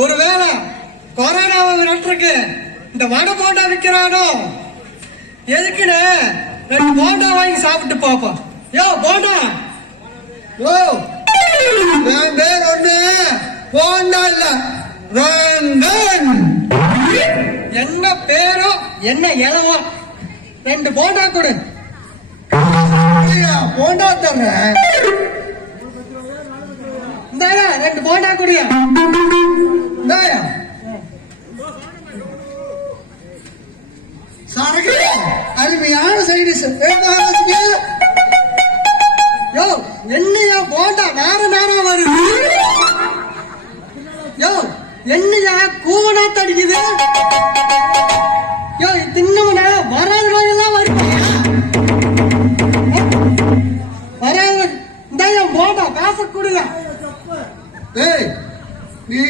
ஒருவேளை கொரோனாவை விரட்டுறக்கு இந்த வடை போண்டா விற்கிறானோ? எதுக்குன்னு 2 போண்டா வாங்கி சாப்பிட்டு பாப்போம். யோ போண்டா, ஓ என் பேர் ஒண்ணு போண்டா இல்ல ரங்கன். என்ன பேரோ என்ன இளவோ, 2 போண்டா கொடு. போண்டா தர்றேன். இந்தாயா 2 போண்டா குடியா. இந்தாயா சரக்கு அருமையான சைடிஸ். யோ என்னையா போண்டா நேரம் வருது? யோ என்னையா கூவனா தடிக்குது? யோ தின்னமுனா வராத நோயெல்லாம் வருவாயா? வராத இந்தாயா போண்டா காசு கொடுங்க. ஏய் நீ